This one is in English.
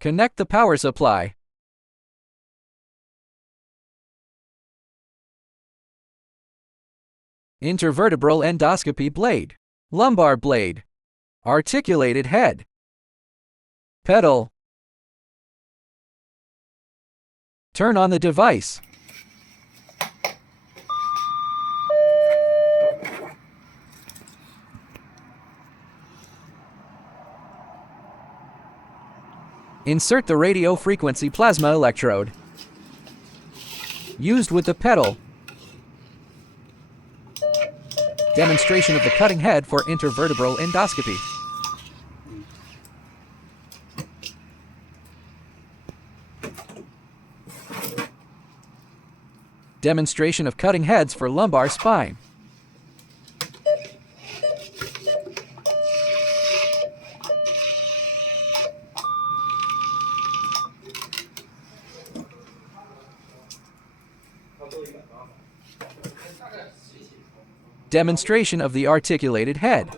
Connect the power supply. Intervertebral endoscopy blade. Lumbar blade. Articulated head. Pedal. Turn on the device. Insert the radio frequency plasma electrode. Used with the pedal. Demonstration of the cutting head for intervertebral endoscopy. Demonstration of cutting heads for lumbar spine. Demonstration of the articulated head.